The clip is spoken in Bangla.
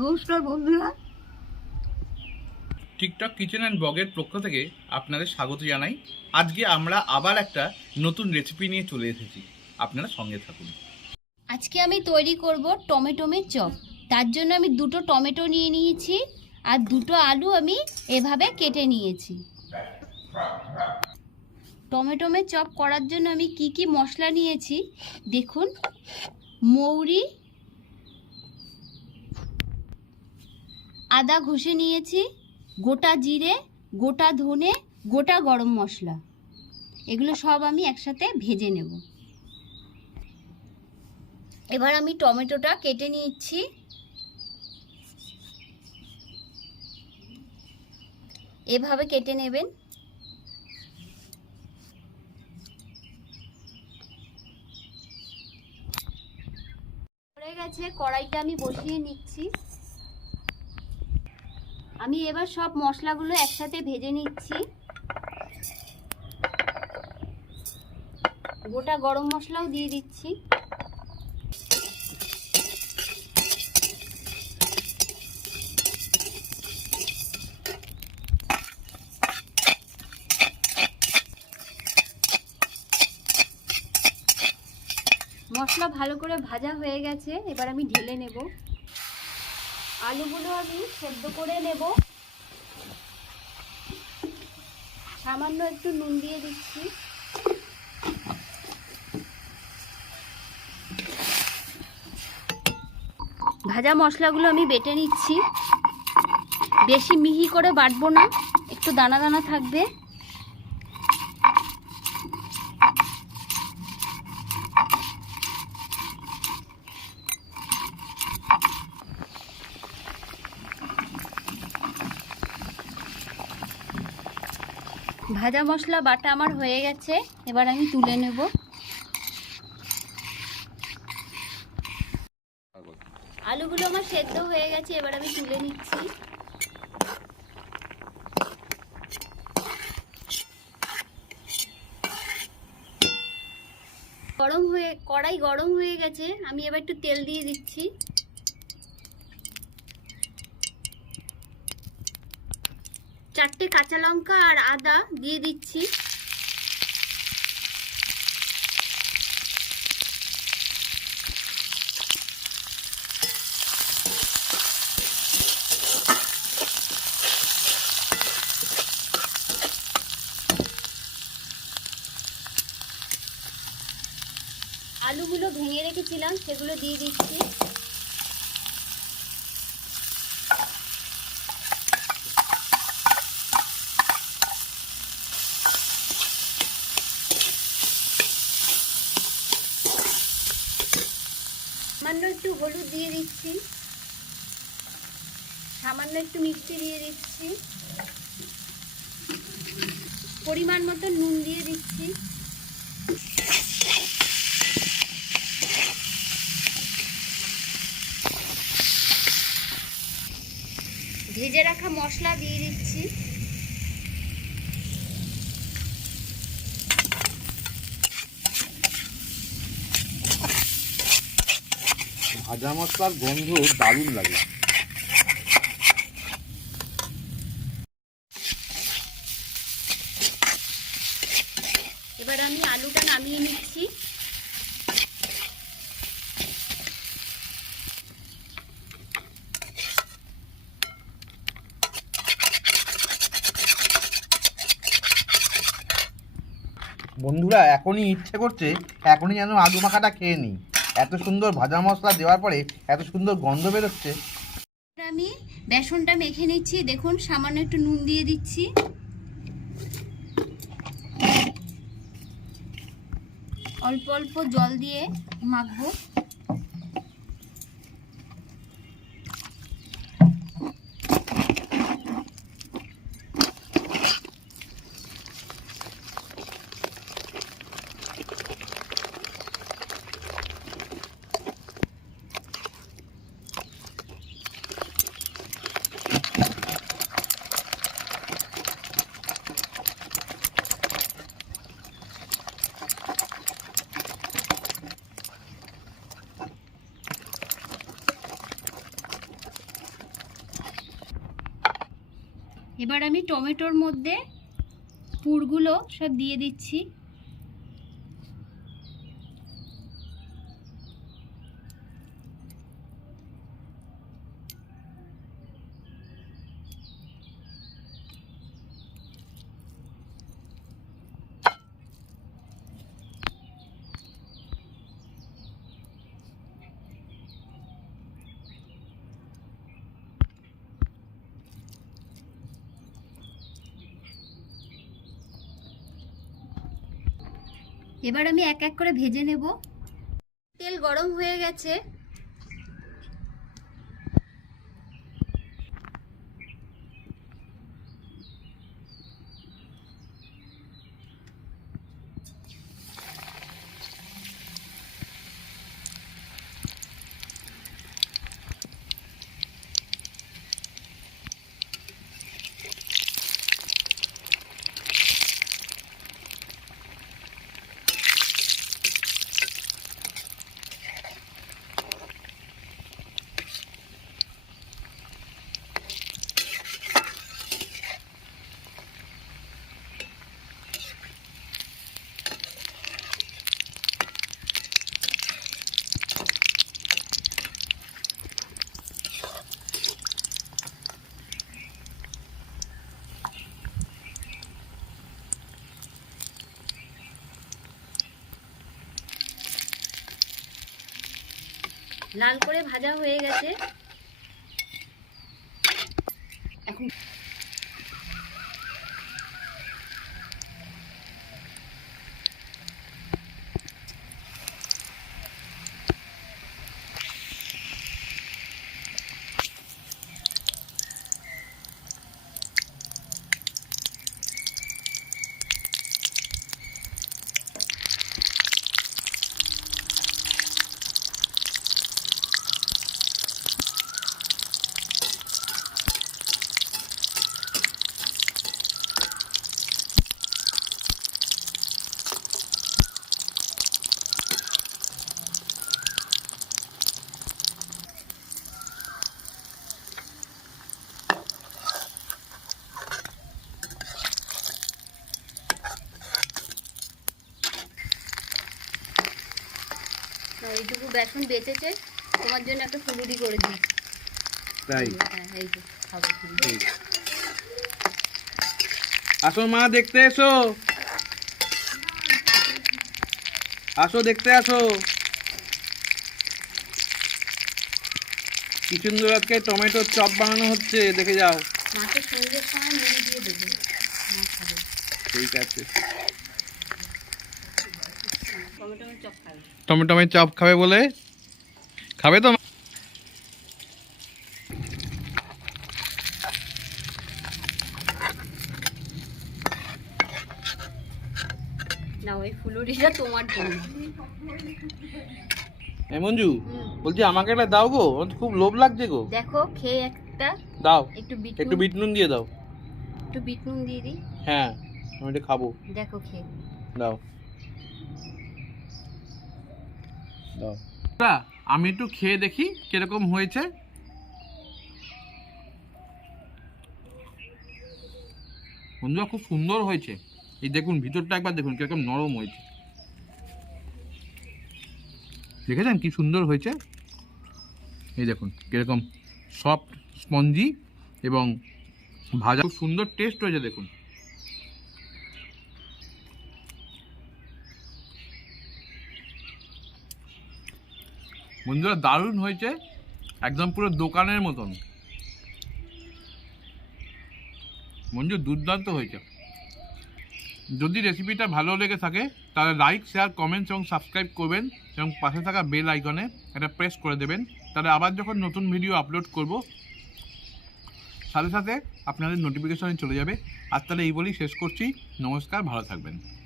নমস্কার বন্ধুরা। টিকটক কিচেন অ্যান্ড ব্লগের পক্ষ থেকে আপনাদের স্বাগত জানাই। আজকে আমরা আবার একটা নতুন রেসিপি নিয়ে চলে এসেছি। আপনারা সঙ্গে থাকুন। আজকে আমি তৈরি করব টমেটোমের চপ। তার জন্য আমি দুটো টমেটো নিয়ে নিয়েছি আর দুটো আলু আমি এভাবে কেটে নিয়েছি। টমেটোমের চপ করার জন্য আমি কি কি মশলা নিয়েছি? দেখুন মৌরি আদা ঘষে নিয়েছি, গোটা জিরে, গোটা ধনে, গোটা গরম মশলা। এগুলো সব আমি একসাথে ভেজে নেব। এবার আমি টমেটোটা কেটে নিচ্ছি। এভাবে কেটে নেবেন। গেছে, কড়াইটা আমি বসিয়ে নিচ্ছি। আমি এবার সব মশলাগুলো একসাথে ভেজে নিচ্ছি। গোটা গরম মশলাও দিয়ে দিচ্ছি। মশলা ভালো করে ভাজা হয়ে গেছে, এবার আমি ঢেলে নেব। আলুগুলো আমি সেদ্ধ করে নেব। সামান্য একটু নুন দিয়ে দিচ্ছি। ভাজা মশলাগুলো আমি বেটে নিচ্ছি। বেশি মিহি করে বাটবো না, একটু দানা দানা থাকবে। ভাজা মশলা, বাটা আমার হয়ে গেছে। এবার আমি তুলে নেব। আলুগুলো আমার সেদ্ধ হয়ে গেছে, এবার আমি তুলে নিচ্ছি। গরম হয়ে, কড়াই গরম হয়ে গেছে, আমি এবার একটু তেল দিয়ে দিচ্ছি। চারটে কাঁচা লঙ্কা আর আদা দিয়ে দিচ্ছি। আলুগুলো ভেঙে রেখেছিলাম সেগুলো দিয়ে দিচ্ছি সামান্য একটু হলুদ দিয়ে দিচ্ছি। সামান্য একটু মিষ্টি দিয়ে দিচ্ছি। পরিমাণ মতো নুন দিয়ে দিচ্ছি। ভেজে রাখা মশলা দিয়ে দিচ্ছি। ভাজা মশলার গন্ধ দারুণ লাগে। এবার আমি আলুটা নামিয়ে নিচ্ছি। বন্ধুরা এখনই ইচ্ছে করছে এখনই যেন আলু মাখাটা খেয়ে নিই। এত সুন্দর ভাজা মশলা দেওয়ার পরে এত সুন্দর গন্ধ বেরোচ্ছে। আমি বেসনটা মেখে নিচ্ছি, দেখুন, সামান্য একটু নুন দিয়ে দিচ্ছি। অল্প অল্প জল দিয়ে মাখবো। এবার আমি টমেটোর মধ্যে পুরগুলো সব দিয়ে দিচ্ছি। এবার আমি এক এক করে ভেজে নেব। তেল গরম হয়ে গেছে। লাল করে ভাজা হয়ে গেছে। বেসন বেঁচেছে তোমার জন্য একটা ফুলুরি করে দিই। তাই? হ্যাঁ এই আসো মা দেখতে এসো। আসো দেখতে আসো। কি সুন্দর আজকে টমেটোর চপ বানানো হচ্ছে দেখে যাও। মাকে সন্ধ্যের সময় দিয়ে দেবো। ঠিক আছে। টমেটোমের চপ খাবে। বলে খাবে তো? না ওই ফুলুরিটা তোমার জন্য। মঞ্জু বলছি আমাকে একটা দাও গো খুব লোভ লাগছে গো। দেখো খেয়ে একটা দাও একটু বিট একটু বিট নুন দিয়ে দাও। একটু বিট নুন দিয়ে দিই। হ্যাঁ আমি এটা খাব। দেখো খেয়ে। দাও। আমি একটু খেয়ে দেখি কীরকম হয়েছে। বন্ধুরা, খুব সুন্দর হয়েছে। এই দেখুন, ভিতরটা একবার দেখুন কীরকম নরম হয়েছে। দেখেছেন কি সুন্দর হয়েছে? এই দেখুন, কীরকম সফট স্পঞ্জি এবং ভাজা। খুব সুন্দর টেস্ট হয়েছে, দেখুন। বন্ধুরা দারুণ হয়েছে। একদম পুরো দোকানের মতন। মঞ্জু দুর্দান্ত হয়েছে। যদি রেসিপিটা ভালো লেগে থাকে, তাহলে লাইক শেয়ার কমেন্টস এবং সাবস্ক্রাইব করবেন এবং পাশে থাকা বেল আইকনে এটা প্রেস করে দেবেন। তাহলে আবার যখন নতুন ভিডিও আপলোড করব, সাথে সাথে আপনাদের নোটিফিকেশনে চলে যাবে। আর তাহলে এই বলেই শেষ করছি। নমস্কার, ভালো থাকবেন।